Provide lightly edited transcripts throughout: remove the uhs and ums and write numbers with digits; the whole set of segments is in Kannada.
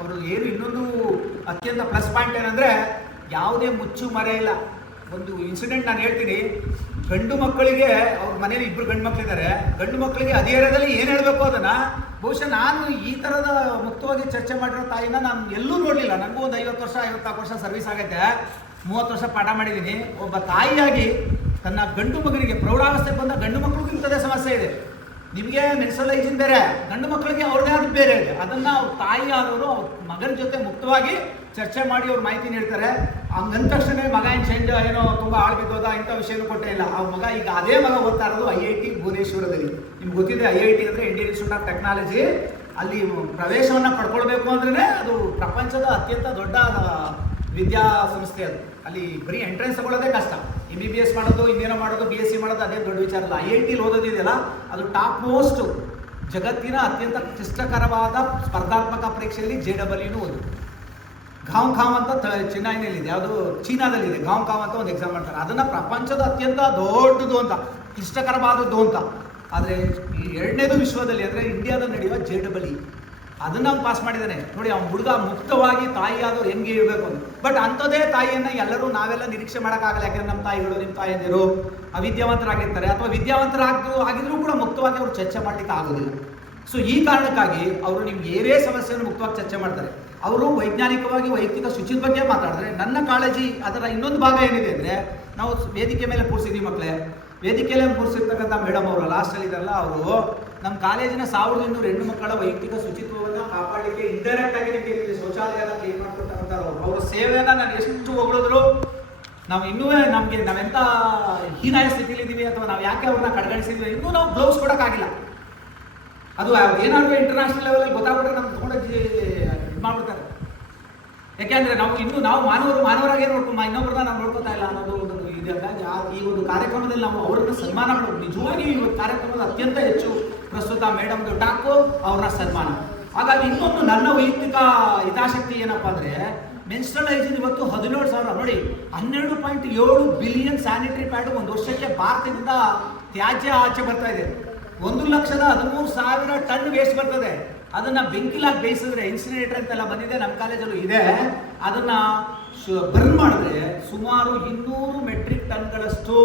ಅವರು ಏನು ಇನ್ನೊಂದು ಅತ್ಯಂತ ಪ್ಲಸ್ ಪಾಯಿಂಟ್ ಏನಂದರೆ ಯಾವುದೇ ಮುಚ್ಚು ಮರೆ ಇಲ್ಲ. ಒಂದು ಇನ್ಸಿಡೆಂಟ್ ನಾನು ಹೇಳ್ತೀನಿ. ಗಂಡು ಮಕ್ಕಳಿಗೆ ಅವ್ರ ಮನೇಲಿ 2 ಗಂಡು ಮಕ್ಕಳಿದ್ದಾರೆ. ಗಂಡು ಮಕ್ಕಳಿಗೆ ಅಧಿಕಾರದಲ್ಲಿ ಏನು ಹೇಳಬೇಕು ಅದನ್ನು ಬಹುಶಃ ನಾನು ಈ ಥರದ ಮುಕ್ತವಾಗಿ ಚರ್ಚೆ ಮಾಡಿರೋ ತಾಯಿನ ನಾನು ಎಲ್ಲೂ ನೋಡಲಿಲ್ಲ. ನನಗೂ ಒಂದು 50 ವರ್ಷ 54 ವರ್ಷ ಸರ್ವಿಸ್ ಆಗೈತೆ, 30 ವರ್ಷ ಪಾಠ ಮಾಡಿದ್ದೀನಿ. ಒಬ್ಬ ತಾಯಿಯಾಗಿ ತನ್ನ ಗಂಡು ಮಗನಿಗೆ ಪ್ರೌಢಾವಸ್ಥೆಗೆ ಬಂದ ಗಂಡು ಮಕ್ಕಳಿಗೂ ಇಂಥದ್ದೇ ಸಮಸ್ಯೆ ಇದೆ. ನಿಮಗೆ ಮೆನ್ಸ್ಟ್ರಲ್ ಹೈಜೀನ್ ಬೇರೆ, ಗಂಡು ಮಕ್ಕಳಿಗೆ ಅವ್ರದೇ ಆದ ಬೇರೆ ಇದೆ. ಅದನ್ನು ಅವ್ರ ತಾಯಿ ಆದವರು ಅವ್ರ ಮಗನ ಜೊತೆ ಮುಕ್ತವಾಗಿ ಚರ್ಚೆ ಮಾಡಿ ಅವ್ರ ಮಾಹಿತಿ ನೀಡ್ತಾರೆ. ಹಂಗಂದ ತಕ್ಷಣ ಮಗ ಏನು ಚೇಂಜ್ ಏನೋ ತುಂಬ ಆಳ್ಬಿದ್ದೋದ ಇಂಥ ವಿಷಯನೂ ಕೊಟ್ಟೇ ಇಲ್ಲ. ಆ ಮಗ ಈಗ ಅದೇ ಮಗ ಓದ್ತಾ ಇರೋದು IIT ಭುವನೇಶ್ವರದಲ್ಲಿ. ನಿಮ್ಗೆ ಗೊತ್ತಿದೆ IIT ಅಂದರೆ ಇಂಡಿಯನ್ ಇನ್ಸ್ಟಿಟ್ಯೂಟ್ ಆಫ್ ಟೆಕ್ನಾಲಜಿ. ಅಲ್ಲಿ ಪ್ರವೇಶವನ್ನು ಪಡ್ಕೊಳ್ಬೇಕು ಅಂದ್ರೆ ಅದು ಪ್ರಪಂಚದ ಅತ್ಯಂತ ದೊಡ್ಡ ವಿದ್ಯಾ ಸಂಸ್ಥೆ. ಅದು ಅಲ್ಲಿ ಬರೀ ಎಂಟ್ರೆನ್ಸ್ ತಗೊಳ್ಳೋದೇ ಕಷ್ಟ. MBBS ಮಾಡೋದು, ಇನ್ನೇನೋ ಮಾಡೋದು, BSc ಮಾಡೋದು ಅದೇ ದೊಡ್ಡ ವಿಚಾರ ಅಲ್ಲ. IIT ಓದೋದಿದೆಯಲ್ಲ ಅದು ಟಾಪ್ ಮೋಸ್ಟ್ ಜಗತ್ತಿನ ಅತ್ಯಂತ ಕ್ಲಿಷ್ಟಕರವಾದ ಸ್ಪರ್ಧಾತ್ಮಕ ಪರೀಕ್ಷೆಯಲ್ಲಿ JEE ಓದು. ಗಾಂವ್ ಅಂತ ಚೆನ್ನೈನಲ್ಲಿದೆ, ಯಾವುದು ಚೀನಾದಲ್ಲಿದೆ. ಗಾಂವ್ ಅಂತ ಒಂದು ಎಕ್ಸಾಮ್ ಮಾಡ್ತಾರೆ. ಅದನ್ನು ಪ್ರಪಂಚದ ಅತ್ಯಂತ ದೊಡ್ಡದು ಅಂತ, ಕ್ಲಿಷ್ಟಕರವಾದದ್ದು ಅಂತ. ಆದರೆ ಈ 2ನೇದು ವಿಶ್ವದಲ್ಲಿ ಅಂದರೆ ಇಂಡಿಯಾದಲ್ಲಿ ನಡೆಯುವ JEE ಅದನ್ನು ಅವ್ನು ಪಾಸ್ ಮಾಡಿದ್ದಾನೆ ನೋಡಿ. ಅವ್ನು ಹುಡುಗ ಮುಕ್ತವಾಗಿ ತಾಯಿ ಆದವ್ರು ಹೆಂಗೆ ಇರಬೇಕು ಅಂತ. ಬಟ್ ಅಂಥದ್ದೇ ತಾಯಿಯನ್ನು ಎಲ್ಲರೂ ನಾವೆಲ್ಲ ನಿರೀಕ್ಷೆ ಮಾಡೋಕ್ಕಾಗಲ್ಲ. ಯಾಕೆಂದ್ರೆ ನಮ್ಮ ತಾಯಿಗಳು, ನಿಮ್ಮ ತಾಯಿಯಂದಿರು ಅವಿದ್ಯಾವಂತರಾಗಿರ್ತಾರೆ, ಅಥವಾ ಆಗಿದ್ರೂ ಕೂಡ ಮುಕ್ತವಾಗಿ ಅವರು ಚರ್ಚೆ ಮಾಡಲಿಕ್ಕೆ ಆಗೋದಿಲ್ಲ. ಸೊ ಈ ಕಾರಣಕ್ಕಾಗಿ ಅವರು ನಿಮ್ಗೆ ಏನೇ ಸಮಸ್ಯೆಯನ್ನು ಮುಕ್ತವಾಗಿ ಚರ್ಚೆ ಮಾಡ್ತಾರೆ. ಅವರು ವೈಜ್ಞಾನಿಕವಾಗಿ ವೈಯಕ್ತಿಕ ಶುಚಿತ್ವ ಬಗ್ಗೆ ಮಾತಾಡಿದ್ರೆ ನನ್ನ ಕಾಳಜಿ ಅದರ ಇನ್ನೊಂದು ಭಾಗ ಏನಿದೆ ಅಂದರೆ, ನಾವು ವೇದಿಕೆ ಮೇಲೆ ಕೂರಿಸಿದ್ವಿ ಮಕ್ಕಳೇ. ವೇದಿಕೆಯಲ್ಲೇ ಕೂರಿಸಿರ್ತಕ್ಕಂಥ ಮೇಡಮ್ ಅವರು ಲಾಸ್ಟಲ್ಲಿ ಇದಾರಲ್ಲ, ಅವರು ನಮ್ಮ ಕಾಲೇಜಿನ 1200 ಹೆಣ್ಣು ಮಕ್ಕಳ ವೈಯಕ್ತಿಕ ಶುಚಿತ್ವವನ್ನು ಕಾಪಾಡಲಿಕ್ಕೆ ಇಂಡೈರೆಕ್ಟ್ ಆಗಿ ನಿಮಗೆ ಶೌಚಾಲಯನ ಕ್ಲೀನ್ ಮಾಡ್ಕೊಳ್ತಾರೆ. ಅವರ ಸೇವೆಯನ್ನು ನಾನು ಎಷ್ಟು ಹೊಗಳಿದ್ರು ನಾವು ಇನ್ನೂ ನಾವೆಂಥ ಹೀನಾಯ ಸ್ಥಿತಿಲಿದ್ದೀವಿ, ಅಥವಾ ನಾವು ಯಾಕೆ ಅವ್ರನ್ನ ಕಡೆಗಣಿಸಿದ್ವಿ, ಇನ್ನೂ ನಾವು ಗ್ಲೌಸ್ ಕೊಡೋಕ್ಕಾಗಿಲ್ಲ. ಅದು ಏನಾದರೂ ಇಂಟರ್ನ್ಯಾಷನಲ್ ಲೆವೆಲಲ್ಲಿ ಗೊತ್ತಾಗ್ಬಿಟ್ರೆ ನಮ್ಗೆ ತೊಗೊಂಡು ಇದು ಮಾಡ್ಬಿಡ್ತಾರೆ. ಯಾಕೆಂದರೆ ನಾವು ಮಾನವರಾಗೇ ಇನ್ನೊಬ್ಬರನ್ನ ನಾವು ನೋಡ್ಕೊತಾ ಇಲ್ಲ ಅನ್ನೋದು ಒಂದು ಇದೆಲ್ಲ. ಈ ಒಂದು ಕಾರ್ಯಕ್ರಮದಲ್ಲಿ ನಾವು ಅವ್ರನ್ನ ಸನ್ಮಾನ ಮಾಡೋದು ನಿಜವಾಗಿ ಈ ಒಂದು ಕಾರ್ಯಕ್ರಮದ ಅತ್ಯಂತ ಹೆಚ್ಚು ಪ್ರಸ್ತುತ ಮೇಡಮ್ದು ಟಾಕು ಅವ್ರನ್ನ ಸನ್ಮಾನ. ಹಾಗಾಗಿ ಇನ್ನೊಂದು ನನ್ನ ವೈಯಕ್ತಿಕ ಹಿತಾಸಕ್ತಿ ಏನಪ್ಪ ಅಂದರೆ, ಮೆನ್ಸ್ಟ್ರಲ್ ಹೈಜೀನ್ ಇವತ್ತು 17,000 ನೋಡಿ, 12.7 ಬಿಲಿಯನ್ ಸ್ಯಾನಿಟರಿ ಪ್ಯಾಡ್ ಒಂದು ವರ್ಷಕ್ಕೆ ಭಾರತದಿಂದ ತ್ಯಾಜ್ಯ ಆಚೆ ಬರ್ತಾ ಇದೆ. 1,13,000 ಟನ್ ವೇಸ್ಟ್ ಬರ್ತದೆ. ಅದನ್ನು ಬೆಂಕಿಲಾಗಿ ಬೇಯಿಸಿದ್ರೆ, ಇನ್ಸಿನೇಟರ್ ಅಂತೆಲ್ಲ ಬಂದಿದೆ, ನಮ್ಮ ಕಾಲೇಜಲ್ಲೂ ಇದೆ. ಅದನ್ನು ಬರ್ನ್ ಮಾಡಿದ್ರೆ ಸುಮಾರು 200 ಮೆಟ್ರಿಕ್ ಟನ್ಗಳಷ್ಟು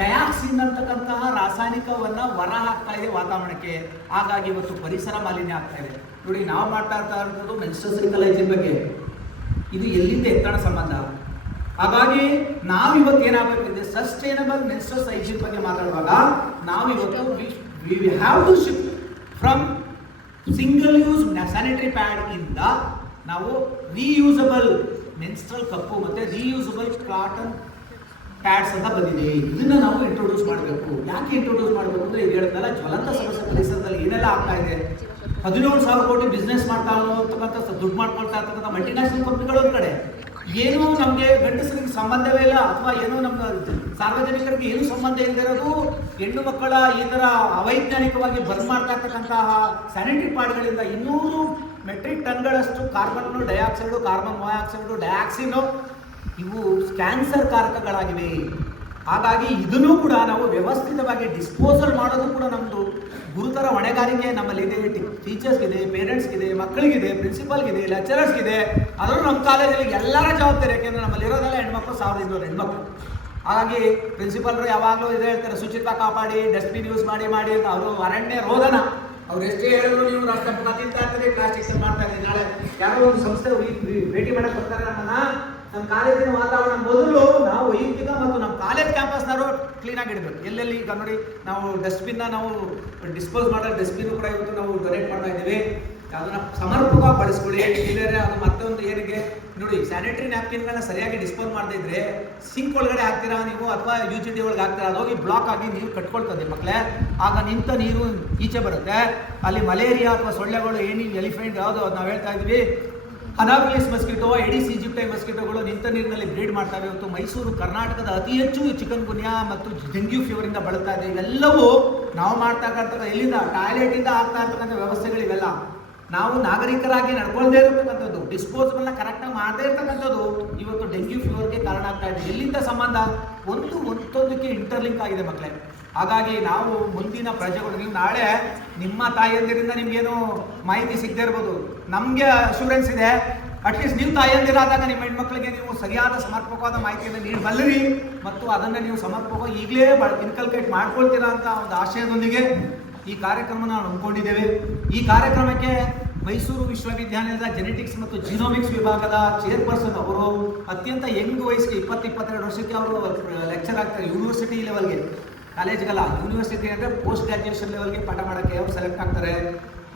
ಡಯಾಕ್ಸಿನ್ ಅಂತಕ್ಕಂತಹ ರಾಸಾಯನಿಕವನ್ನು ಹೊರ ಹಾಕ್ತಾ ಇದೆ ವಾತಾವರಣಕ್ಕೆ. ಹಾಗಾಗಿ ಇವತ್ತು ಪರಿಸರ ಮಾಲಿನ್ಯ ಆಗ್ತಾ ಇದೆ. ನೋಡಿ, ನಾವು ಮಾಡ್ತಾ ಇರೋದು ಮೆನ್ಸ್ಟ್ರಲ್ ಸೈಕಲ್ ಹೈಜೀನ್ ಬಗ್ಗೆ. ಇದು ಎಲ್ಲಿಂದ ಎತ್ತಣ ಸಂಬಂಧ. ಹಾಗಾಗಿ ನಾವಿವತ್ತು ಏನಾಗಬೇಕಿದೆ, ಸಸ್ಟೈನಬಲ್ ಮೆನ್ಸ್ಟ್ರಲ್ ಹೈಜೀನ್ ಬಗ್ಗೆ ಮಾತಾಡುವಾಗ ನಾವಿವತ್ತು we have to shift from single use sanitary pad ಇಂದ ನಾವು ರೀಯೂಸಬಲ್ ಮೆನ್ಸ್ಟ್ರಲ್ ಕಪ್ಪು ಮತ್ತು ರೀಯೂಸಬಲ್ ಕಾಟನ್ ಪ್ಯಾಡ್ಸ್ ಅಂತ ಬಂದಿದೆ. ಇದನ್ನು ನಾವು ಇಂಟ್ರೊಡ್ಯೂಸ್ ಮಾಡಬೇಕು. ಯಾಕೆ ಇಂಟ್ರೊಡ್ಯೂಸ್ ಮಾಡಬೇಕು ಅಂದರೆ, ಇದು ಹೇಳಿದ್ನಲ್ಲ, ಜ್ವಲಂತ ಸಮಸ್ಯೆ ಪರಿಸರದಲ್ಲಿ ಏನೆಲ್ಲ ಆಗ್ತಾ ಇದೆ. 17,000 ಕೋಟಿ ಬಿಸ್ನೆಸ್ ಮಾಡ್ತಾ ಇರ್ತಕ್ಕಂಥ, ದುಡ್ಡು ಮಾಡ್ಕೊಳ್ತಾ ಇರ್ತಕ್ಕಂಥ ಮಲ್ಟಿನ್ಯಾಷನಲ್ ಕಂಪ್ನಿಗಳು ಒಂದು ಕಡೆ, ಏನೂ ನಮಗೆ ಗಂಡಸರಿಗೆ ಸಂಬಂಧವೇ ಇಲ್ಲ, ಅಥವಾ ಏನೋ ನಮ್ಮ ಸಾರ್ವಜನಿಕರಿಗೆ ಏನೂ ಸಂಬಂಧ ಇಲ್ಲದಿರೋದು ಹೆಣ್ಣು ಮಕ್ಕಳ ಈ ಥರ ಅವೈಜ್ಞಾನಿಕವಾಗಿ ಬರ್ನ್ ಮಾಡ್ತಾ ಇರ್ತಕ್ಕಂತಹ ಸ್ಯಾನಿಟರಿ ಪ್ಯಾಡ್ಗಳಿಂದ 200 ಮೆಟ್ರಿಕ್ ಟನ್ಗಳಷ್ಟು ಕಾರ್ಬನ್ ಡೈಆಕ್ಸೈಡು, ಕಾರ್ಬನ್ ಮೊನಾಕ್ಸೈಡು, ಡಯಾಕ್ಸಿನು ಇವು ಕ್ಯಾನ್ಸರ್ ಕಾರಕಗಳಾಗಿವೆ. ಹಾಗಾಗಿ ಇದನ್ನು ಕೂಡ ನಾವು ವ್ಯವಸ್ಥಿತವಾಗಿ ಡಿಸ್ಪೋಸಲ್ ಮಾಡೋದು ಕೂಡ ನಮ್ಮದು ಗುರುತರ ಹೊಣೆಗಾರಿಕೆ ನಮ್ಮಲ್ಲಿದೆ. ಟೀಚರ್ಸ್ಗಿದೆ, ಪೇರೆಂಟ್ಸ್ಗಿದೆ, ಮಕ್ಕಳಿಗಿದೆ, ಪ್ರಿನ್ಸಿಪಾಲ್ಗಿದೆ, ಲೆಕ್ಚರರ್ಸ್ಗಿದೆ. ಅದನ್ನು ನಮ್ಮ ಕಾಲೇಜಲ್ಲಿ ಎಲ್ಲರ ಜವಾಬ್ದಾರಿ. ಯಾಕೆಂದರೆ ನಮ್ಮಲ್ಲಿ ಇರೋದೆಲ್ಲ ಹೆಣ್ಮಕ್ಳು, 1,200 ಹೆಣ್ಮಕ್ಳು. ಹಾಗಾಗಿ ಪ್ರಿನ್ಸಿಪಾಲ್ರು ಯಾವಾಗಲೂ ಇದೇ ಹೇಳ್ತಾರೆ, ಶುಚಿತ್ವ ಕಾಪಾಡಿ, ಡಸ್ಟ್ಬಿನ್ ಯೂಸ್ ಮಾಡಿ ಅಂತ. ಅವರು ಅರಣ್ಯ ರೋಧನ, ಅವ್ರು ಎಷ್ಟೇ ಹೇಳಿದ್ರು ನೀವು ರಸ್ತೆ ಪಕ್ಕ ತಿಂತಾ ಇರ್ತೀರಿ, ಪ್ಲಾಸ್ಟಿಕ್ ಮಾಡ್ತಾ ಇದ್ದೀರಿ. ನಾಳೆ ಯಾರೋ ಒಂದು ಸಂಸ್ಥೆ ಭೇಟಿ ಮಾಡಕ್ಕೆ ಬರ್ತಾರೆ ನಮ್ಮನ್ನ, ನಮ್ಮ ಕಾಲೇಜಿನ ವಾತಾವರಣ ಮೊದಲು ನಾವು ವೈಯಕ್ತಿಕ ಮತ್ತು ನಮ್ಮ ಕಾಲೇಜ್ ಕ್ಯಾಂಪಸ್ನವರು ಕ್ಲೀನಾಗಿ ಇಡಬೇಕು. ಎಲ್ಲೆಲ್ಲಿ ಈಗ ನೋಡಿ, ನಾವು ಡಸ್ಟ್ಬಿನ್ನ ನಾವು ಡಿಸ್ಪೋಸ್ ಮಾಡೋ ಡಸ್ಟ್ಬಿನ್ ಕೂಡ ಇವತ್ತು ನಾವು ಡೊನೇಟ್ ಮಾಡ್ತಾ ಇದ್ದೀವಿ. ಅದನ್ನು ಸಮರ್ಪಕವಾಗಿ ಬಳಸ್ಕೊಳ್ಳಿ. ಇಲ್ಲದ್ರೆ ಅದು ಮತ್ತೊಂದು ಏನಿಗೆ ನೋಡಿ, ಸ್ಯಾನಿಟರಿ ನ್ಯಾಪ್ಕಿನ್ಗಳನ್ನ ಸರಿಯಾಗಿ ಡಿಸ್ಪೋಸ್ ಮಾಡದೇ ಇದ್ರೆ ಸಿಂಕ್ ಒಳಗಡೆ ಹಾಕ್ತೀರಾ ನೀವು, ಅಥವಾ UGD ಒಳಗೆ ಹಾಕ್ತೀರಾ, ಅದೋಗಿ ಬ್ಲಾಕ್ ಆಗಿ ನೀರು ಕಟ್ಕೊಳ್ತದೆ ಮಕ್ಕಳೇ. ಆಗ ನಿಂತ ನೀರು ಈಚೆ ಬರುತ್ತೆ. ಅಲ್ಲಿ ಮಲೇರಿಯಾ ಅಥವಾ ಸೊಳ್ಳೆಗಳು, ಎಲಿಫೆಂಟ್ ಯಾವುದು ನಾವು ಹೇಳ್ತಾ ಇದ್ವಿ, ಅನಾಫಿಲಿಸ್ ಮಸ್ಕಿಟೋ, ಎಡಿಸ್ ಈಜಿಪ್ಟೈ ಮಸ್ಕಿಟೋಗಳು ನಿಂತ ನೀರಿನಲ್ಲಿ ಬ್ರೀಡ್ ಮಾಡ್ತವೆ. ಇವತ್ತು ಮೈಸೂರು ಕರ್ನಾಟಕದ ಅತಿ ಹೆಚ್ಚು ಚಿಕನ್ ಗುನ್ಯಾ ಮತ್ತು ಡೆಂಗ್ಯೂ ಫೀವರಿಂದ ಬಳಲ್ತಾ ಇದೆ. ಇವೆಲ್ಲವೂ ನಾವು ಮಾಡ್ತಾ ಇರ್ತಕ್ಕಂಥ, ಎಲ್ಲಿಂದ ಟಾಯ್ಲೆಟಿಂದ ಆಗ್ತಾ ಇರ್ತಕ್ಕಂಥ ವ್ಯವಸ್ಥೆಗಳಿವೆಲ್ಲ. ನಾವು ನಾಗರಿಕರಾಗಿ ನಡ್ಕೊಳ್ದೇ ಇರತಕ್ಕಂಥದ್ದು, ಡಿಸ್ಪೋಸಬಲ್ನ ಕರೆಕ್ಟಾಗಿ ಮಾಡದೇ ಇರ್ತಕ್ಕಂಥದ್ದು ಇವತ್ತು ಡೆಂಗ್ಯೂ ಫೀವರ್ಗೆ ಕಾರಣ ಆಗ್ತಾ ಇದೆ. ಎಲ್ಲಿಂದ ಸಂಬಂಧ? ಮತ್ತೊಂದಕ್ಕೆ ಇಂಟರ್ಲಿಂಕ್ ಆಗಿದೆ ಮಕ್ಕಳೇ. ಹಾಗಾಗಿ ನಾವು ಮುಂದಿನ ಪ್ರಜೆಗಳು, ನೀವು ನಾಳೆ ನಿಮ್ಮ ತಾಯಿಯಂದಿರಿಂದ ನಿಮ್ಗೇನು ಮಾಹಿತಿ ಸಿಗದೇ ಇರ್ಬೋದು, ನಮಗೆ ಅಶೂರೆನ್ಸ್ ಇದೆ ಅಟ್ಲೀಸ್ಟ್ ನೀವು ತಾಯಿಯಂದಿರಾದಾಗ ನಿಮ್ಮ ಹೆಣ್ಮಕ್ಳಿಗೆ ನೀವು ಸರಿಯಾದ ಸಮರ್ಪಕವಾದ ಮಾಹಿತಿಯನ್ನು ನೀಡಬಲ್ಲರಿ ಮತ್ತು ಅದನ್ನು ನೀವು ಸಮರ್ಪಕವಾಗಿ ಈಗಲೇ ಇನ್ಕಲ್ಕೇಟ್ ಮಾಡ್ಕೊಳ್ತೀರಾ ಅಂತ ಒಂದು ಆಶಯದೊಂದಿಗೆ ಈ ಕಾರ್ಯಕ್ರಮ ನಾವು ಹಮ್ಮಿಕೊಂಡಿದ್ದೇವೆ. ಈ ಕಾರ್ಯಕ್ರಮಕ್ಕೆ ಮೈಸೂರು ವಿಶ್ವವಿದ್ಯಾನಿಲಯದ ಜೆನೆಟಿಕ್ಸ್ ಮತ್ತು ಜಿನೋಮಿಕ್ಸ್ ವಿಭಾಗದ ಚೇರ್ಪರ್ಸನ್ ಅವರು ಅತ್ಯಂತ ಯಂಗ್ ವಯಸ್ಸಿಗೆ 22 ವರ್ಷಕ್ಕೆ ಅವರು ಲೆಕ್ಚರ್ ಆಗ್ತಾರೆ. ಯೂನಿವರ್ಸಿಟಿ ಲೆವೆಲ್ಗೆ, ಕಾಲೇಜ್ಗಲ್ಲ, ಯೂನಿವರ್ಸಿಟಿ ಅಂದರೆ ಪೋಸ್ಟ್ ಗ್ರಾಜ್ಯುಯೇಷನ್ ಲೆವೆಲ್ಗೆ ಪಾಠ ಮಾಡೋಕ್ಕೆ ಅವರು ಸೆಲೆಕ್ಟ್ ಆಗ್ತಾರೆ.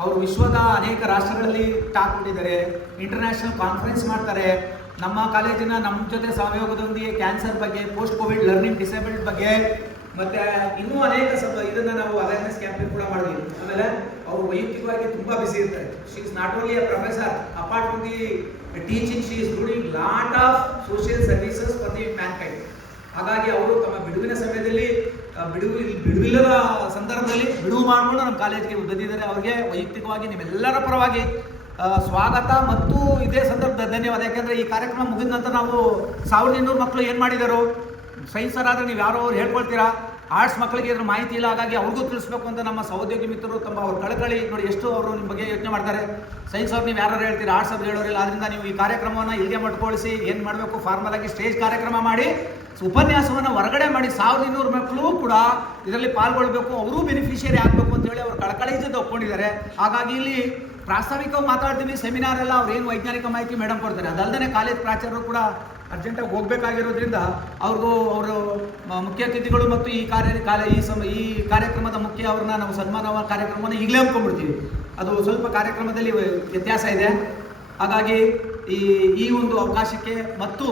ಅವರು ವಿಶ್ವದ ಅನೇಕ ರಾಷ್ಟ್ರಗಳಲ್ಲಿ ಟಾಪ್ ಕೊಟ್ಟಿದ್ದಾರೆ, ಇಂಟರ್ನ್ಯಾಷನಲ್ ಕಾನ್ಫರೆನ್ಸ್ ಮಾಡ್ತಾರೆ. ನಮ್ಮ ಕಾಲೇಜಿನ ನಮ್ಮ ಜೊತೆ ಸಹಯೋಗದೊಂದಿಗೆ ಕ್ಯಾನ್ಸರ್ ಬಗ್ಗೆ, ಪೋಸ್ಟ್ ಕೋವಿಡ್ ಲರ್ನಿಂಗ್ ಡಿಸೇಬಲ್ಡ್ ಬಗ್ಗೆ ಮತ್ತೆ ಇನ್ನೂ ಅನೇಕ ಇದನ್ನ ನಾವು ಅವೇರ್ನೆಸ್ ಕ್ಯಾಂಪೇನ್ ಕೂಡ ಮಾಡಿದ್ವಿ. ಆಮೇಲೆ ಅವರು ವೈಯಕ್ತಿಕವಾಗಿ ತುಂಬಾ ಬಿಸಿ ಇರ್ತಾರೆ. She is not only A professor, apart from the teaching she is doing lot of social services for the Mankind. ಹಾಗಾಗಿ ಅವರು ತಮ್ಮ ಬಿಡುವಿನ ಸಮಯದಲ್ಲಿ ಬಿಡುವಿಲ್ಲದ ಸಂದರ್ಭದಲ್ಲಿ ಬಿಡುವು ಮಾಡಿಕೊಂಡು ನಮ್ಮ ಕಾಲೇಜಿಗೆ ಬಂದಿದ್ದಾರೆ. ಅವರಿಗೆ ವೈಯಕ್ತಿಕವಾಗಿ ನಿಮ್ಮೆಲ್ಲರ ಪರವಾಗಿ ಸ್ವಾಗತ ಮತ್ತು ಇದೇ ಸಂದರ್ಭದ ಧನ್ಯವಾದ. ಯಾಕೆಂದರೆ ಈ ಕಾರ್ಯಕ್ರಮ ಮುಗಿದ ನಂತರ ನಾವು 1200 ಮಕ್ಕಳು ಏನು ಮಾಡಿದರು, ಸೈನ್ಸ್ ಆದರೆ ನೀವು ಯಾರೋ ಅವ್ರು ಹೇಳ್ಕೊಳ್ತೀರಾ, ಆರ್ಟ್ಸ್ ಮಕ್ಕಳಿಗೆ ಇದ್ರ ಮಾಹಿತಿ ಇಲ್ಲ, ಹಾಗಾಗಿ ಅವ್ರಿಗೂ ತಿಳಿಸ್ಬೇಕು ಅಂತ ನಮ್ಮ ಸಹೋದ್ಯೋಗಿ ಮಿತ್ರರು ತಮ್ಮ ಅವ್ರ ಕಳಕಳಿ ನೋಡಿ ಎಷ್ಟು ಅವರು ನಿಮ್ಮ ಬಗ್ಗೆ ಯೋಚನೆ ಮಾಡ್ತಾರೆ. ಸೈನ್ಸ್ ಅವ್ರು ನೀವು ಯಾರು ಹೇಳ್ತೀರಾ, ಆರ್ಟ್ಸ್ ಅವ್ರು ಹೇಳೋರಿಲ್ಲ. ಅದರಿಂದ ನೀವು ಈ ಕಾರ್ಯಕ್ರಮವನ್ನು ಇಲ್ಲಿಗೆ ಮಟ್ಕೊಳಿಸಿ ಏನು ಮಾಡಬೇಕು, ಫಾರ್ಮಲ್ ಆಗಿ ಸ್ಟೇಜ್ ಕಾರ್ಯಕ್ರಮ ಮಾಡಿ ಉಪನ್ಯಾಸವನ್ನು ಹೊರಗಡೆ ಮಾಡಿ 1200 ಮಕ್ಕಳು ಕೂಡ ಇದರಲ್ಲಿ ಪಾಲ್ಗೊಳ್ಬೇಕು, ಅವರೂ ಬೆನಿಫಿಷಿಯರಿ ಆಗಬೇಕು ಅಂತೇಳಿ ಅವರು ಕಳಕಳಿಯಿಂದ ಒಪ್ಕೊಂಡಿದ್ದಾರೆ. ಹಾಗಾಗಿ ಇಲ್ಲಿ ಪ್ರಾಸ್ತಾವಿಕವಾಗಿ ಮಾತಾಡ್ತೀವಿ, ಸೆಮಿನಾರ್ ಎಲ್ಲ ಅವ್ರು ಏನು ವೈಜ್ಞಾನಿಕ ಮಾಹಿತಿ ಮೇಡಮ್ ಕೊಡ್ತಾರೆ. ಅದಲ್ಲದೆ ಕಾಲೇಜ್ ಪ್ರಾಚಾರ್ಯರು ಕೂಡ ಅರ್ಜೆಂಟಾಗಿ ಹೋಗಬೇಕಾಗಿರೋದ್ರಿಂದ ಅವ್ರಿಗೂ ಅವರು ಮುಖ್ಯ ಅತಿಥಿಗಳು ಮತ್ತು ಈ ಕಾರ್ಯಕ್ರಮದ ಮುಖ್ಯ ಅವ್ರನ್ನ ನಾವು ಸನ್ಮಾನ ಕಾರ್ಯಕ್ರಮವನ್ನು ಈಗಲೇ ಹಮ್ಮಿಕೊಂಡ್ಬಿಡ್ತೀವಿ. ಅದು ಸ್ವಲ್ಪ ಕಾರ್ಯಕ್ರಮದಲ್ಲಿ ವ್ಯತ್ಯಾಸ ಇದೆ. ಹಾಗಾಗಿ ಈ ಒಂದು ಅವಕಾಶಕ್ಕೆ ಮತ್ತು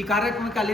ಈ ಕಾರ್ಯಕ್ರಮಕ್ಕೆ ಅಲ್ಲಿ